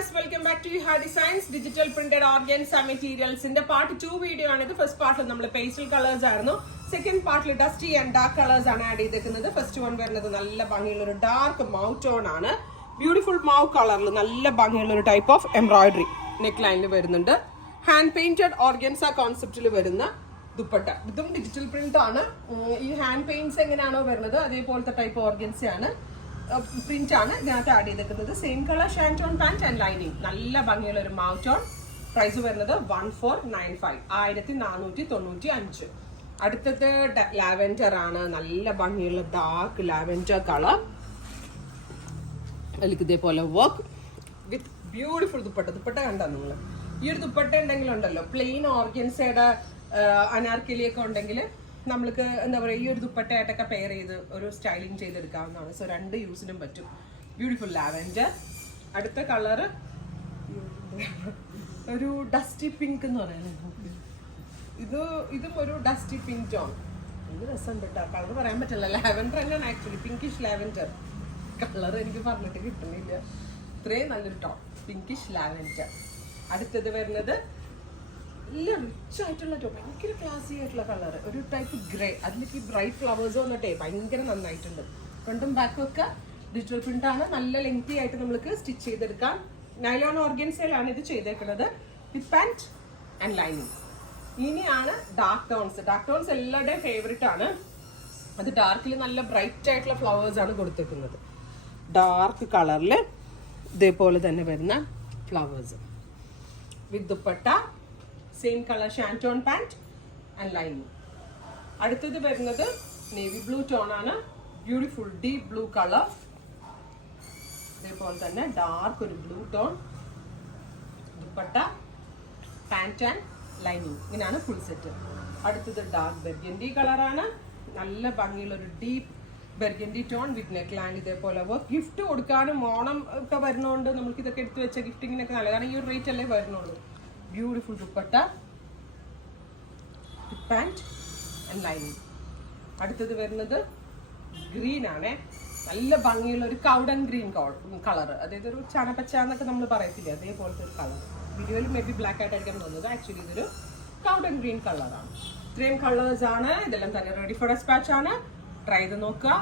viewers, welcome back to Iha Designs Digital Printed Organza Materials. In the part 2 video, the first part is pastel colors. Second part is dusty and dark colors. The first one is dark mauve tone. Beautiful mauve color. Type of embroidery. Neckline. Hand painted organza concept. Dupatta. This is digital print. This hand paints type of organza. Print the same color shanton pant and lining. Nalla bangiyulla oru mauve tone. Price varunathu 1495. 1495. Aduthathu lavender aanu. Nalla bangiyulla dark lavender color. Alikku idepole work with beautiful dupatta. Dupatta kanda ningal. Ee oru dupatta endengil undallo plain organza ede anarkali okke undengil നമ്മൾക്ക് എന്താ പറയുക ഈ ഒരു ദുപ്പട്ടയായിട്ടൊക്കെ pair ചെയ്ത് ഒരു styling ചെയ്തെടുക്കാവുന്നതാണ്. So രണ്ട് യൂസിനും പറ്റും. Beautiful lavender. അടുത്ത കളറ് ഒരു ഡസ്റ്റി പിങ്ക് എന്ന് പറയുന്നത്. ഇതും ഒരു ഡസ്റ്റി പിങ്ക് ടോൺ. ഇത് രസമുണ്ട് കേട്ടോ. കളർ പറയാൻ പറ്റില്ല. ലാവൻഡർ തന്നെയാണ് ആക്ച്വലി. Pinkish lavender. കളർ എനിക്ക് പറഞ്ഞിട്ട് കിട്ടുന്നില്ല. ഇത്രയും നല്ലൊരു ടോൺ. Pinkish lavender. അടുത്തത് വരുന്നത് റിച്ച് ആയിട്ടുള്ള ടോപ്പ്. ഭയങ്കര ക്ലാസി ആയിട്ടുള്ള കളർ. ഒരു ടൈപ്പ് ഗ്രേ. അതിലേക്ക് ബ്രൈറ്റ് ഫ്ലവേഴ്സ് വന്നിട്ടേ ഭയങ്കര നന്നായിട്ടുണ്ട്. ഫ്രണ്ടും ബാക്കും ഒക്കെ ഡിജിറ്റൽ പ്രിന്റ് ആണ്. നല്ല ലെങ്തി ആയിട്ട് നമുക്ക് സ്റ്റിച്ച് ചെയ്തെടുക്കാം. നൈലോൺ ഓർഗൻസയിലാണ് ഇത് ചെയ്തേക്കുന്നത്. വിത്ത് പാന്റ് ആൻഡ് ലൈനിങ്. ഇനിയാണ് ഡാർക്ക് ടോൺസ്. ഡാർക്ക് ടോൺസ് എല്ലാവരുടെയും ഫേവറേറ്റ് ആണ്. അത് ഡാർക്കിൽ നല്ല ബ്രൈറ്റ് ആയിട്ടുള്ള ഫ്ലവേഴ്സ് ആണ് കൊടുത്തേക്കുന്നത്. ഡാർക്ക് കളറിൽ ഇതേപോലെ തന്നെ വരുന്ന flowers with dupatta. Same color shanton pant and lining. അടുത്തത് വരുന്നത് നേവി ബ്ലൂ ടോൺ ആണ്. Beautiful deep blue colour. ഇതേപോലെ തന്നെ ഡാർക്ക് ഒരു blue tone. Dupatta, pant and lining. ഇങ്ങനെയാണ് ഫുൾ സെറ്റ്. അടുത്തത് ഡാർക്ക് ബെർഗൻഡി കളറാണ്. നല്ല ഭംഗിയുള്ള ഒരു ഡീപ്പ് ബെർഗൻഡി ടോൺ വിത്ത് നെക്ക് ലൈൻ. ഇതേപോലെ ഗിഫ്റ്റ് കൊടുക്കാനും ഓണം ഒക്കെ വരുന്നതുകൊണ്ട് നമുക്ക് ഇതൊക്കെ എടുത്ത് വെച്ച ഗിഫ്റ്റിങ്ങിനൊക്കെ നല്ല. കാരണം ഈ ഒരു റേറ്റ് അല്ലേ വരുന്നുള്ളൂ. Beautiful dupatta, pant and lining. അടുത്തത് വരുന്നത് ഗ്രീൻ ആണ്. നല്ല ഭംഗിയുള്ള ഒരു കൗഡൻ ഗ്രീൻ കളർ. അതായത് ഒരു ചണപ്പച്ച എന്നൊക്കെ നമ്മൾ പറയത്തില്ലേ, അതേപോലത്തെ ഒരു കളർ. വീഡിയോയിൽ മേ ബി ബ്ലാക്ക് ആയിട്ടായിരിക്കും തോന്നുന്നത്. ആക്ച്വലി ഇതൊരു കൗഡൻ ഗ്രീൻ കളറാണ്. ഇത്രയും കളേഴ്സ് ആണ്. ഇതെല്ലാം തന്നെ റെഡി ഫോർ ഡെസ്പാച്ച് ആണ്. ട്രൈ ചെയ്ത് നോക്കുക.